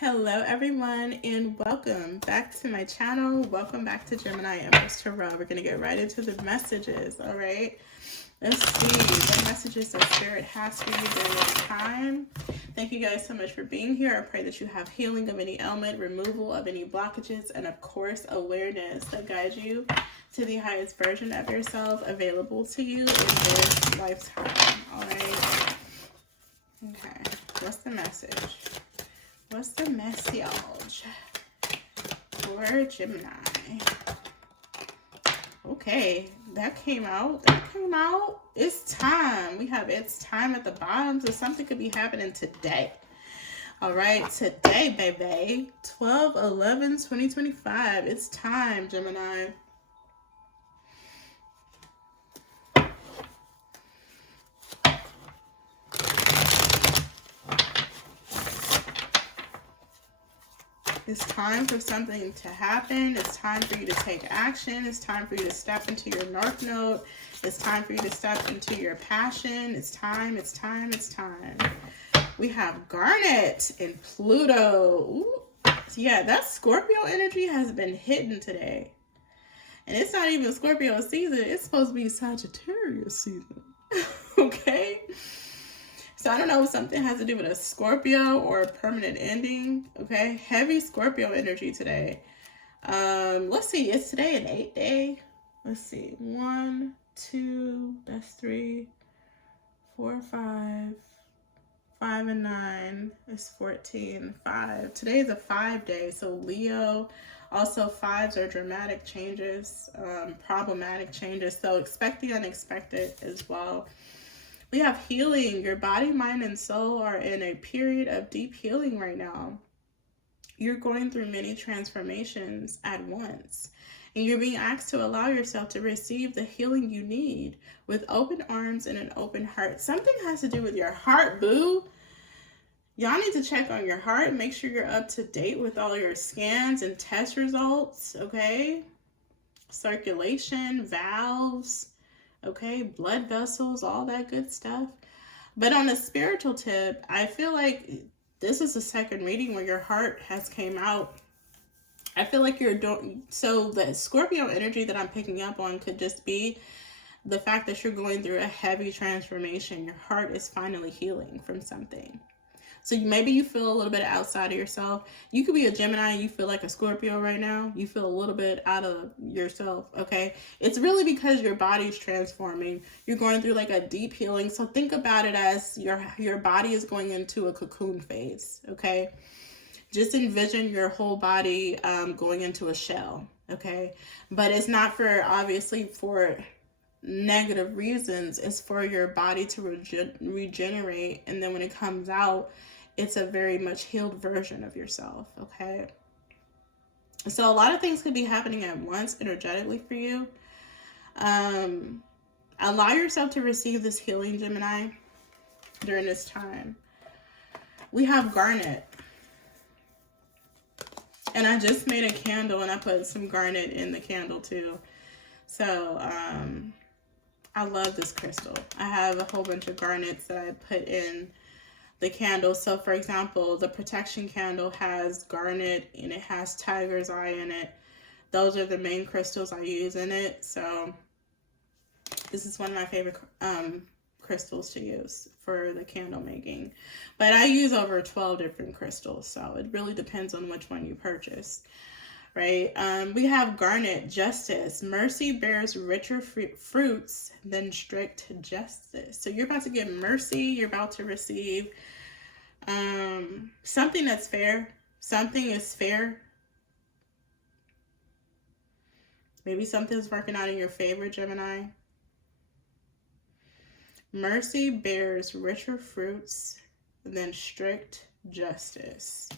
Hello everyone and welcome back to my channel. Welcome back to GeminiEmpressTarot. We're going to get right into the messages, all right? Let's see what messages the Spirit has for you during this time. Thank you guys so much for being here. I pray that you have healing of any ailment, removal of any blockages, and of course awareness that guides you to the highest version of yourself available to you in this lifetime, all right? Okay, what's the message? What's the message for Gemini? Okay, that came out. It's time. We have it's time at the bottom, so something could be happening today. All right, today, baby. 12/11/2025. It's time, Gemini. It's time for something to happen. It's time for you to take action. It's time for you to step into your North Node. It's time for you to step into your passion. It's time. We have Garnet and Pluto. Ooh. Yeah, that Scorpio energy has been hidden today. And it's not even Scorpio season. It's supposed to be Sagittarius season. Okay? So I don't know if something has to do with a Scorpio or a permanent ending. Okay, heavy Scorpio energy today. Let's see, is today an 8 day? Let's see, 1, 2, that's 3, 4, 5, 5 and 9 is 14, 5. Today is a 5 day, so Leo. Also, 5s are dramatic changes, problematic changes. So expect the unexpected as well. We have healing. Your body, mind, and soul are in a period of deep healing right now. You're going through many transformations at once. And you're being asked to allow yourself to receive the healing you need with open arms and an open heart. Something has to do with your heart, boo. Y'all need to check on your heart. Make sure you're up to date with all your scans and test results, okay? Circulation, valves. Okay, blood vessels, all that good stuff. But on a spiritual tip, I feel like this is the second reading where your heart has came out. I feel like you're doing, so the Scorpio energy that I'm picking up on could just be the fact that you're going through a heavy transformation. Your heart is finally healing from something. So maybe you feel a little bit outside of yourself. You could be a Gemini and you feel like a Scorpio right now. You feel a little bit out of yourself, okay? It's really because your body's transforming. You're going through like a deep healing. So think about it as your body is going into a cocoon phase, okay? Just envision your whole body going into a shell, okay? But it's not for, obviously, for negative reasons. It's for your body to regenerate, and then when it comes out, it's a very much healed version of yourself, okay? So a lot of things could be happening at once energetically for you. Allow yourself to receive this healing, Gemini, during this time. We have Garnet. And I just made a candle and I put some garnet in the candle too. So, I love this crystal. I have a whole bunch of garnets that I put in the candle. So for example, the protection candle has garnet and it has tiger's eye in it. Those are the main crystals I use in it. So this is one of my favorite crystals to use for the candle making. But I use over 12 different crystals. So it really depends on which one you purchase. Right? We have Garnet, Justice. Mercy bears richer fruits than strict justice. So you're about to get mercy. You're about to receive something that's fair. Something is fair. Maybe something's working out in your favor, Gemini. Mercy bears richer fruits than strict justice.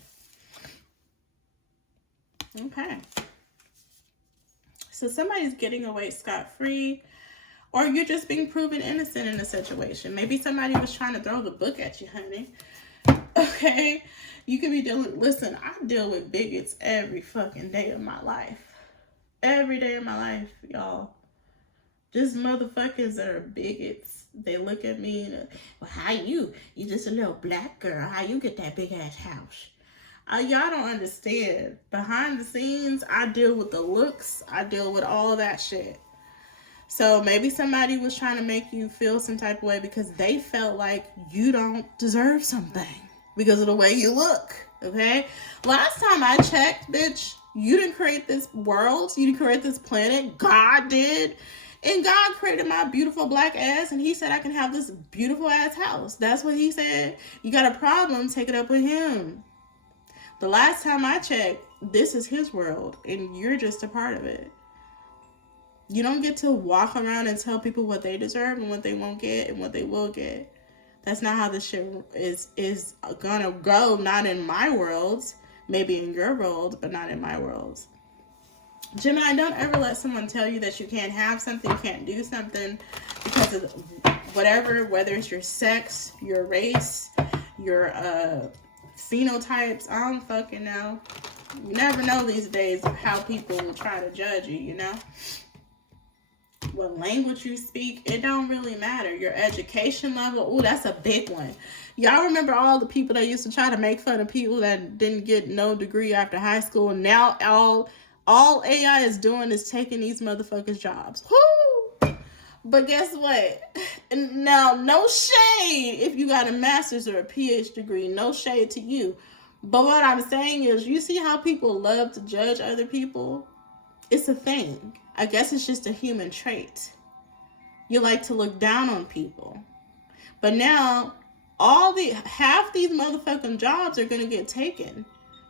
Okay, so somebody's getting away scot-free, or you're just being proven innocent in a situation. Maybe somebody was trying to throw the book at you, honey. Okay, you could be dealing, listen, I deal with bigots every fucking day of my life. Every day of my life, y'all. Just motherfuckers that are bigots. They look at me and, well, how you just a little black girl, how you get that big ass house? Y'all don't understand. Behind the scenes, I deal with the looks. I deal with all that shit. So maybe somebody was trying to make you feel some type of way because they felt like you don't deserve something because of the way you look. Okay? Last time I checked, bitch, you didn't create this world. You didn't create this planet. God did. And God created my beautiful black ass, and he said I can have this beautiful ass house. That's what he said. You got a problem, take it up with him. The last time I checked, this is his world, and you're just a part of it. You don't get to walk around and tell people what they deserve and what they won't get and what they will get. That's not how this shit is gonna go. Not in my world. Maybe in your world, but not in my world. Gemini, don't ever let someone tell you that you can't have something, you can't do something because of whatever, whether it's your sex, your race, your phenotypes. I don't fucking know. You never know these days how people will try to judge you, you know? What language you speak, it don't really matter. Your education level, ooh, that's a big one. Y'all remember all the people that used to try to make fun of people that didn't get no degree after high school? Now all AI is doing is taking these motherfuckers' jobs. Whoo! But guess what? Now, no shade if you got a master's or a PhD degree. No shade to you. But what I'm saying is, you see how people love to judge other people? It's a thing. I guess it's just a human trait. You like to look down on people. But now, half these motherfucking jobs are going to get taken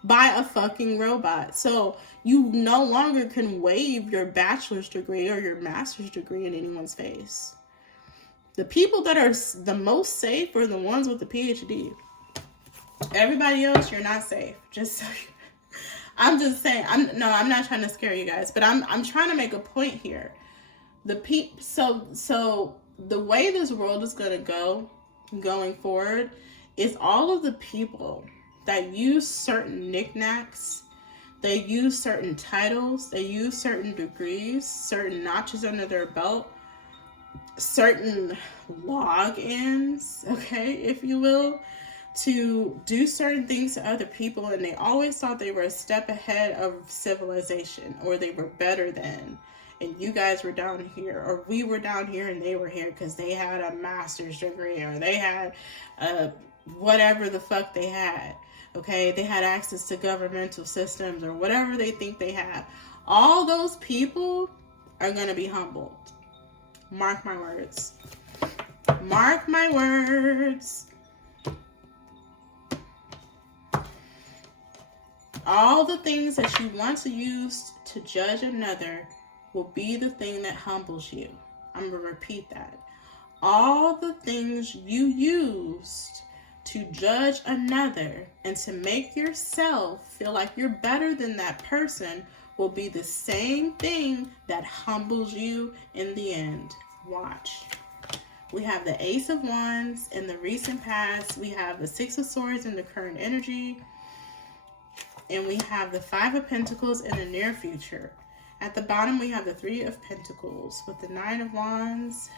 by a fucking robot. So you no longer can wave your bachelor's degree or your master's degree in anyone's face. The people that are the most safe are the ones with the PhD. Everybody else, you're not safe. Just so I'm just saying. I'm not trying to scare you guys, but I'm trying to make a point here. So the way this world is gonna go going forward is all of the people that use certain knickknacks, they use certain titles, they use certain degrees, certain notches under their belt, certain logins, okay, if you will, to do certain things to other people, and they always thought they were a step ahead of civilization, or they were better than, and you guys were down here, or we were down here and they were here because they had a master's degree, or they had whatever the fuck they had. Okay, they had access to governmental systems or whatever they think they have. All those people are going to be humbled. Mark my words. Mark my words. All the things that you want to use to judge another will be the thing that humbles you. I'm going to repeat that. All the things you used to judge another and to make yourself feel like you're better than that person will be the same thing that humbles you in the end. Watch. We have the Ace of Wands in the recent past. We have the Six of Swords in the current energy. And we have the Five of Pentacles in the near future. At the bottom, we have the Three of Pentacles with the Nine of Wands,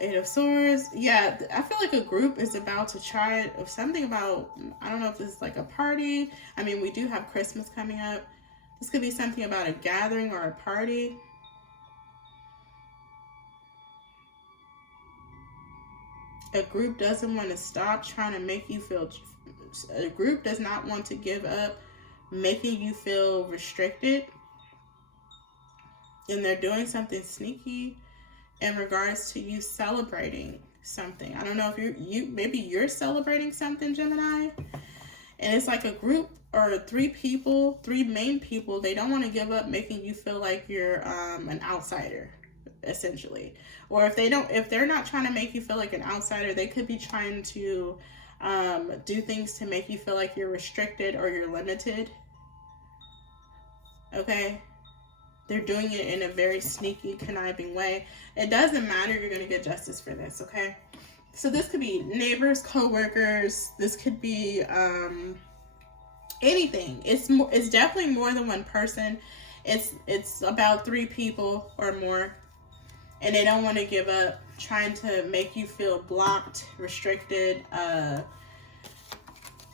Eight of Swords. Yeah, I feel like a group is about to try it. If something about, I don't know if this is like a party. I mean, we do have Christmas coming up. This could be something about a gathering or a party. A group doesn't want to stop trying to make you feel, a group does not want to give up making you feel restricted. And they're doing something sneaky in regards to you celebrating something. I don't know if maybe you're celebrating something, Gemini. And it's like a group or three main people. They don't want to give up making you feel like you're an outsider, essentially. Or if they're not trying to make you feel like an outsider, they could be trying to do things to make you feel like you're restricted or you're limited. Okay? They're doing it in a very sneaky, conniving way. It doesn't matter. You're going to get justice for this, okay? So this could be neighbors, co-workers. This could be anything. It's definitely more than one person. It's about three people or more. And they don't want to give up, trying to make you feel blocked, restricted,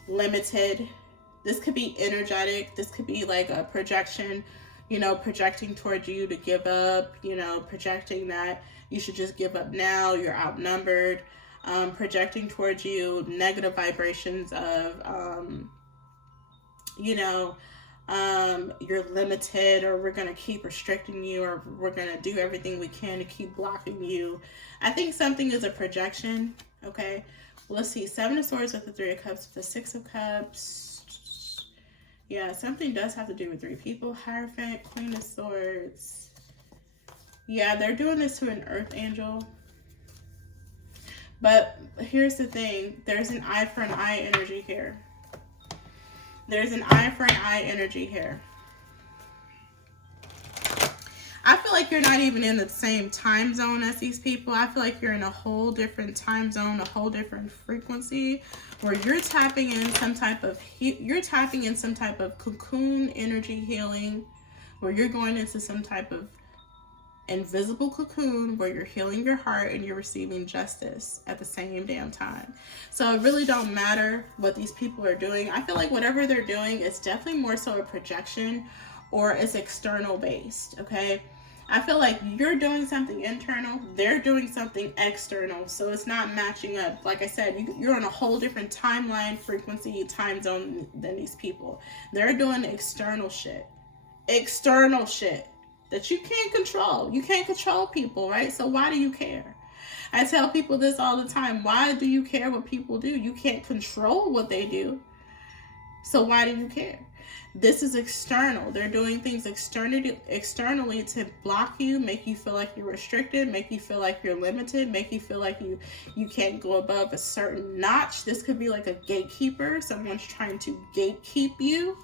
limited. This could be energetic. This could be like a projection, you know, projecting towards you to give up, you know, projecting that you should just give up now, you're outnumbered, projecting towards you negative vibrations of, you know, you're limited, or we're going to keep restricting you, or we're going to do everything we can to keep blocking you. I think something is a projection, okay? Let's see, 7 of Swords with the 3 of Cups, with the 6 of Cups. Yeah, something does have to do with 3 people. Hierophant, Queen of Swords. Yeah, they're doing this to an earth angel. But here's the thing. There's an eye for an eye energy here. There's an eye for an eye energy here. I feel like you're not even in the same time zone as these people. I feel like you're in a whole different time zone, a whole different frequency, where you're tapping in some type of cocoon energy healing, where you're going into some type of invisible cocoon where you're healing your heart and you're receiving justice at the same damn time. So it really don't matter what these people are doing. I feel like whatever they're doing is definitely more so a projection, or it's external based, okay? I feel like you're doing something internal, they're doing something external, so it's not matching up. Like I said, you're on a whole different timeline, frequency, time zone than these people. They're doing external shit that you can't control. You can't control people, right? So why do you care? I tell people this all the time. Why do you care what people do? You can't control what they do. So why do you care? This is external. They're doing things externally to block you, make you feel like you're restricted, make you feel like you're limited, make you feel like you can't go above a certain notch. This could be like a gatekeeper. Someone's trying to gatekeep you.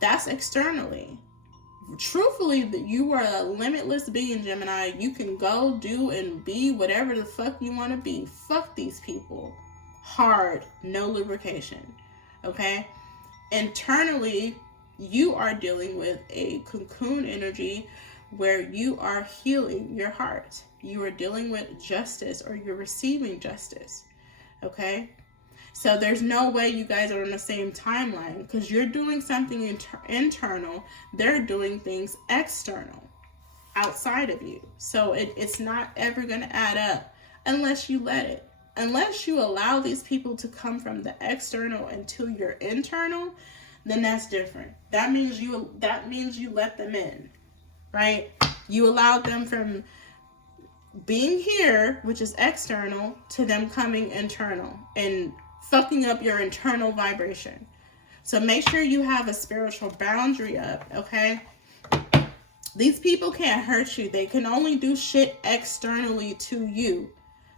That's externally. Truthfully, that you are a limitless being, Gemini. You can go, do, and be whatever the fuck you want to be. Fuck these people. Hard. No lubrication. Okay? Internally, you are dealing with a cocoon energy where you are healing your heart. You are dealing with justice, or you're receiving justice. Okay? So there's no way you guys are on the same timeline, because you're doing something internal. They're doing things external, outside of you. So it's not ever going to add up unless you let it. Unless you allow these people to come from the external into your internal, then that's different. That means you let them in, right? You allowed them from being here, which is external, to them coming internal and fucking up your internal vibration. So make sure you have a spiritual boundary up, okay? These people can't hurt you. They can only do shit externally to you.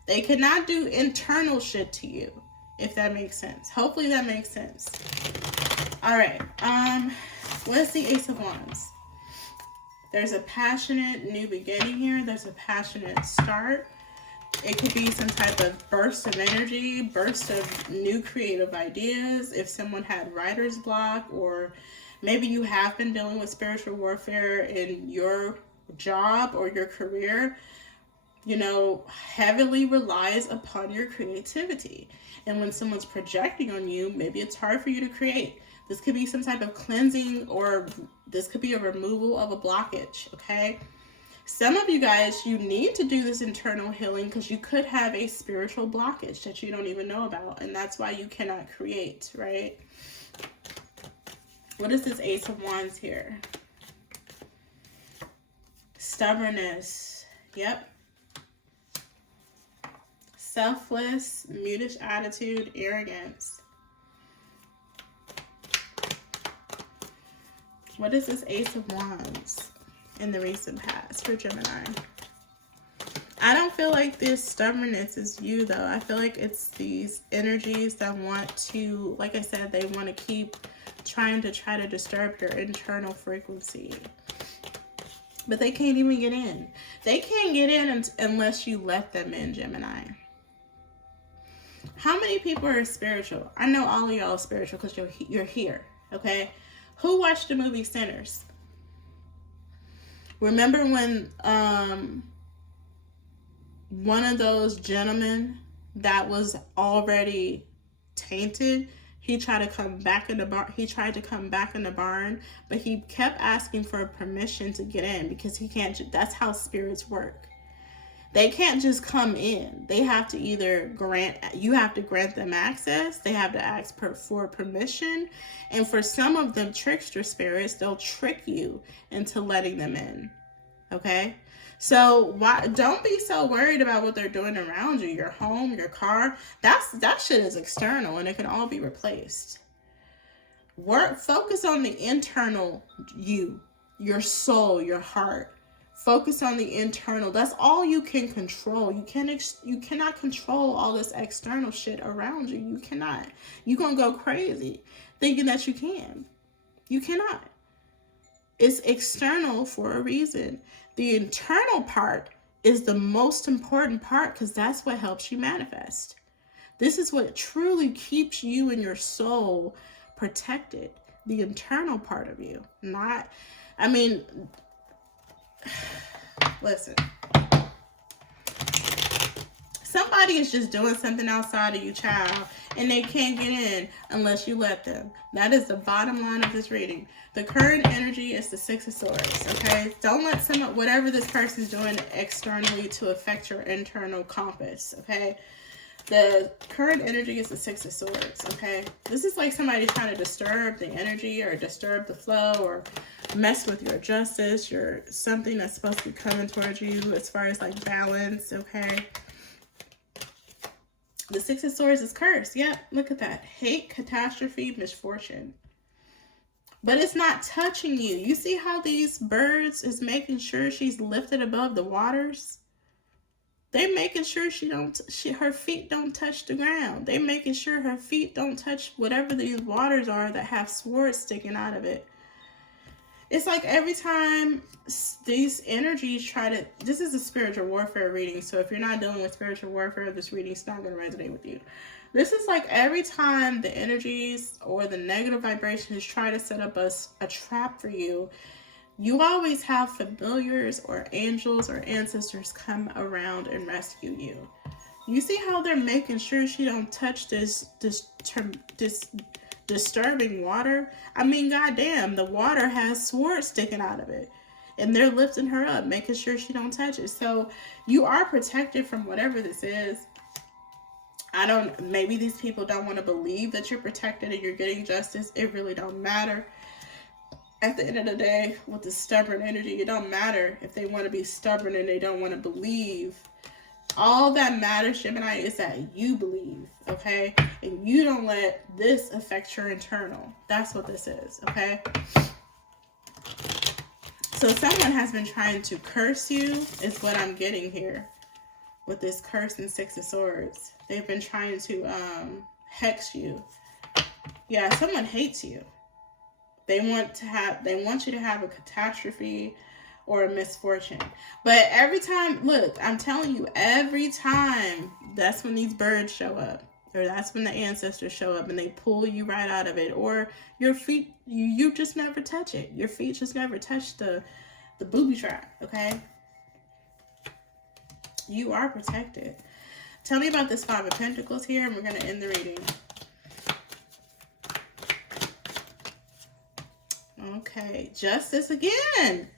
They cannot do internal shit to you, if that makes sense. Hopefully that makes sense. All right. What's the Ace of Wands? There's a passionate new beginning here. There's a passionate start. It could be some type of burst of energy, burst of new creative ideas. If someone had writer's block, or maybe you have been dealing with spiritual warfare in your job or your career, you know, heavily relies upon your creativity. And when someone's projecting on you, maybe it's hard for you to create. This could be some type of cleansing, or this could be a removal of a blockage, okay? Some of you guys, you need to do this internal healing because you could have a spiritual blockage that you don't even know about, and that's why you cannot create, right? What is this Ace of Wands here? Stubbornness. Yep. Selfless, mutish attitude, arrogance. What is this Ace of Wands in the recent past for Gemini? I don't feel like this stubbornness is you, though. I feel like it's these energies that want to, like I said, they want to keep try to disturb your internal frequency. But they can't even get in. They can't get in unless you let them in, Gemini. How many people are spiritual? I know all of y'all are spiritual because you're here, okay? Who watched the movie Sinners? Remember when one of those gentlemen that was already tainted, He tried to come back in the barn. He tried to come back in the barn, but he kept asking for permission to get in because he can't. That's how spirits work. They can't just come in. They have to either you have to grant them access. They have to ask for permission. And for some of them trickster spirits, they'll trick you into letting them in. Okay? So don't be so worried about what they're doing around you, your home, your car. That shit is external and it can all be replaced. Focus on the internal you, your soul, your heart. Focus on the internal. That's all you can control. You cannot control all this external shit around you. You cannot. You're going to go crazy thinking that you can. You cannot. It's external for a reason. The internal part is the most important part because that's what helps you manifest. This is what truly keeps you and your soul protected. The internal part of you. Listen, somebody is just doing something outside of you, child, and they can't get in unless you let them. That is the bottom line of this reading. The current energy is the Six of Swords, okay? Don't let whatever this person's doing externally to affect your internal compass, okay? The current energy is the Six of Swords, okay? This is like somebody trying to disturb the energy or disturb the flow or mess with your justice, something that's supposed to be coming towards you as far as like balance, okay? The Six of Swords is cursed. Yep, look at that. Hate, catastrophe, misfortune. But it's not touching you. You see how these birds is making sure she's lifted above the waters? They're making sure her feet don't touch the ground. They're making sure her feet don't touch whatever these waters are that have swords sticking out of it. It's like every time these energies this is a spiritual warfare reading. So if you're not dealing with spiritual warfare, this reading is not going to resonate with you. This is like every time the energies or the negative vibrations try to set up a trap for you, you always have familiars or angels or ancestors come around and rescue you. You see how they're making sure she don't touch this disturbing water? I mean, goddamn, the water has swords sticking out of it. And they're lifting her up, making sure she don't touch it. So you are protected from whatever this is. Maybe these people don't want to believe that you're protected and you're getting justice. It really don't matter. At the end of the day, with the stubborn energy, it don't matter if they want to be stubborn and they don't want to believe. All that matters, Gemini, is that you believe, okay? And you don't let this affect your internal. That's what this is, okay? So someone has been trying to curse you, is what I'm getting here. With this curse and Six of Swords. They've been trying to hex you. Yeah, someone hates you. They want you to have a catastrophe or a misfortune. But every time, look, I'm telling you, every time, that's when these birds show up. Or that's when the ancestors show up and they pull you right out of it. Or your feet, you just never touch it. Your feet just never touch the booby trap, okay? You are protected. Tell me about this Five of Pentacles here, and we're going to end the reading. Okay, justice again.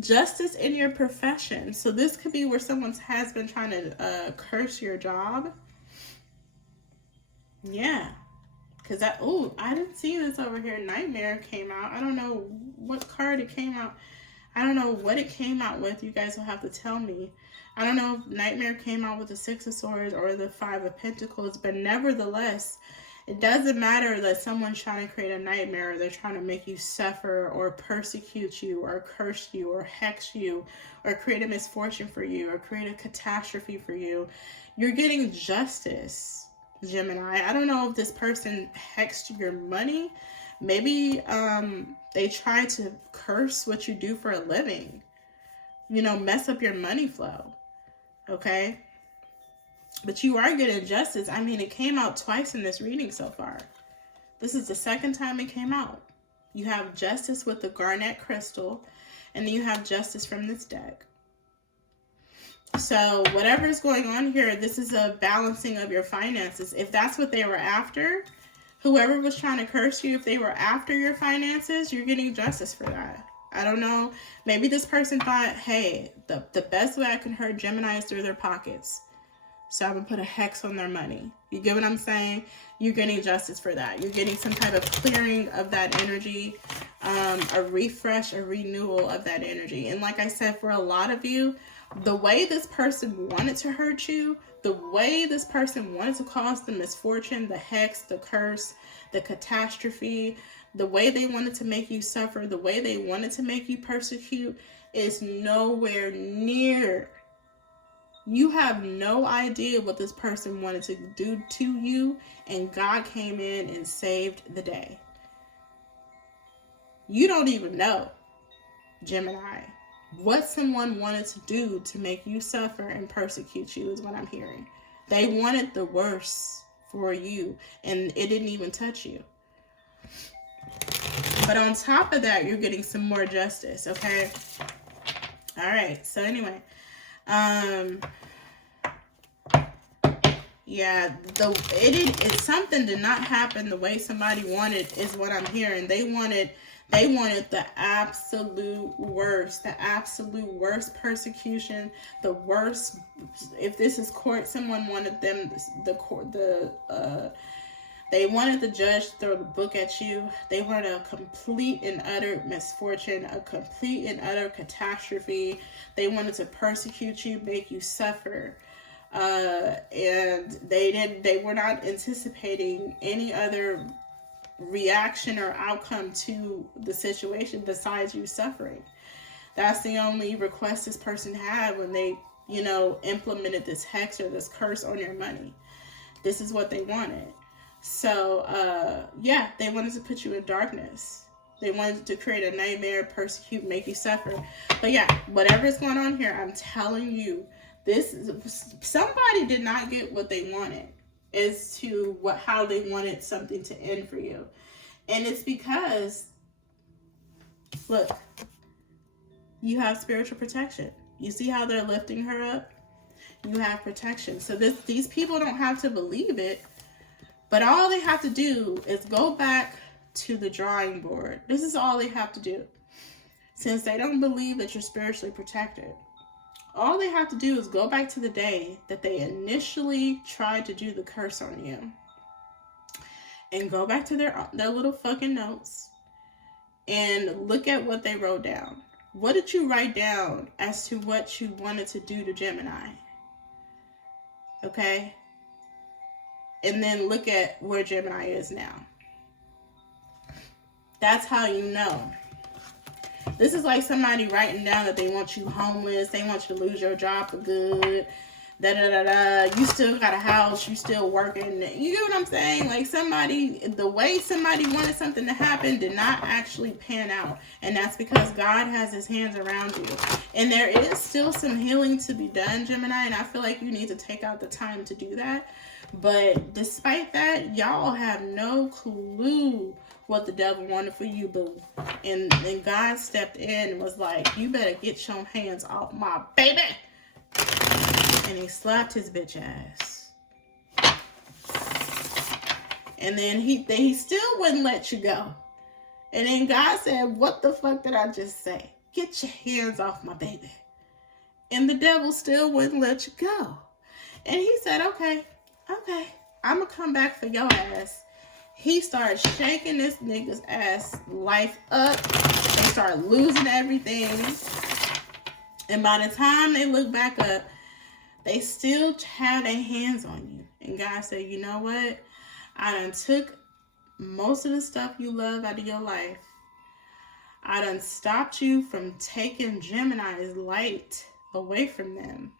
Justice in your profession. So this could be where someone has been trying to curse your job. Yeah. Because I didn't see this over here. Nightmare came out. I don't know what card it came out. I don't know what it came out with. You guys will have to tell me. I don't know if Nightmare came out with the Six of Swords or the Five of Pentacles, but nevertheless, it doesn't matter that someone's trying to create a nightmare, or they're trying to make you suffer or persecute you or curse you or hex you or create a misfortune for you or create a catastrophe for you. You're getting justice, Gemini. I don't know if this person hexed your money. Maybe they try to curse what you do for a living. You know, mess up your money flow. Okay? But you are getting justice. I mean, it came out twice in this reading so far. This is the second time it came out. You have justice with the garnet crystal, and then you have justice from this deck. So whatever is going on here, this is a balancing of your finances. If that's what they were after, Whoever was trying to curse you, if they were after your finances, you're getting justice for that. I don't know. Maybe this person thought, hey, the best way I can hurt Gemini is through their pockets. So I'm going to put a hex on their money. You get what I'm saying? You're getting justice for that. You're getting some type of clearing of that energy, a refresh, a renewal of that energy. And like I said, for a lot of you, the way this person wanted to hurt you, the way this person wanted to cause the misfortune, the hex, the curse, the catastrophe, the way they wanted to make you suffer, the way they wanted to make you persecute is nowhere near. You have no idea what this person wanted to do to you, and God came in and saved the day. You don't even know, Gemini, what someone wanted to do to make you suffer and persecute you is what I'm hearing. They wanted the worst for you, and it didn't even touch you. But on top of that, you're getting some more justice, okay? All right, so anyway, yeah, it's something did not happen the way somebody wanted is what I'm hearing. They wanted the absolute worst persecution, the worst. If this is court, someone wanted them they wanted the judge to throw the book at you. They wanted a complete and utter misfortune, a complete and utter catastrophe. They wanted to persecute you, make you suffer. And they were not anticipating any other reaction or outcome to the situation besides you suffering. That's the only request this person had when they, implemented this hex or this curse on your money. This is what they wanted. So, they wanted to put you in darkness. They wanted to create a nightmare, persecute, make you suffer. But yeah, whatever is going on here, I'm telling you, somebody did not get what they wanted as to how they wanted something to end for you. And it's because, look, you have spiritual protection. You see how they're lifting her up? You have protection. So these people don't have to believe it, but all they have to do is go back to the drawing board. This is all they have to do. Since they don't believe that you're spiritually protected, all they have to do is go back to the day that they initially tried to do the curse on you. And go back to their little fucking notes and look at what they wrote down. What did you write down as to what you wanted to do to Gemini? Okay? And then look at where Gemini is now. That's how you know. This is like somebody writing down that they want you homeless. They want you to lose your job for good. You still got a house. You still working. You get what I'm saying? Like the way somebody wanted something to happen did not actually pan out. And that's because God has his hands around you. And there is still some healing to be done, Gemini. And I feel like you need to take out the time to do that. But despite that, y'all have no clue what the devil wanted for you, boo. And God stepped in and was like, you better get your hands off my baby. And he slapped his bitch ass. And then he still wouldn't let you go. And then God said, what the fuck did I just say? Get your hands off my baby. And the devil still wouldn't let you go. And he said, okay, I'm going to come back for your ass. He started shaking this nigga's ass life up. They started losing everything. And by the time they look back up, they still have their hands on you. And God said, you know what? I done took most of the stuff you love out of your life. I done stopped you from taking Gemini's light away from them.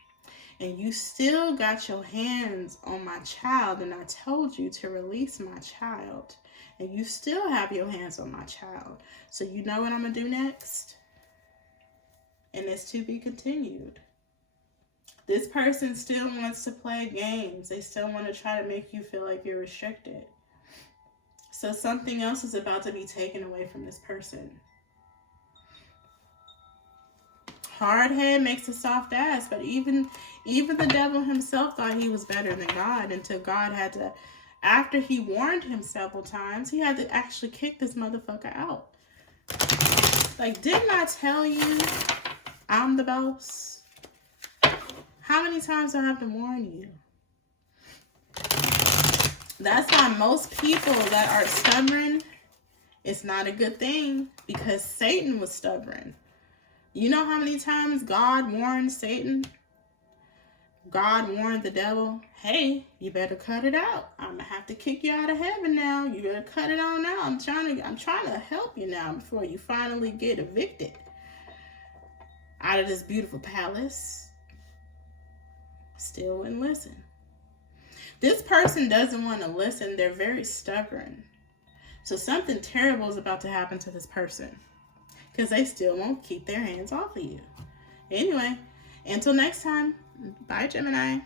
And you still got your hands on my child. And I told you to release my child. And you still have your hands on my child. So you know what I'm going to do next? And it's to be continued. This person still wants to play games. They still want to try to make you feel like you're restricted. So something else is about to be taken away from this person. Hard head makes a soft ass, but even the devil himself thought he was better than God until God had to After he warned him several times, he had to actually kick this motherfucker out. Like, didn't I tell you I'm the boss? How many times do I have to warn you? That's why most people that are stubborn, it's not a good thing, because Satan was stubborn. You know how many times God warned Satan? God warned the devil, hey, you better cut it out. I'm gonna have to kick you out of heaven now. You better cut it on out. I'm trying to help you now before you finally get evicted out of this beautiful palace. Still wouldn't listen. This person doesn't want to listen. They're very stubborn. So something terrible is about to happen to this person, because they still won't keep their hands off of you. Anyway, until next time, bye, Gemini.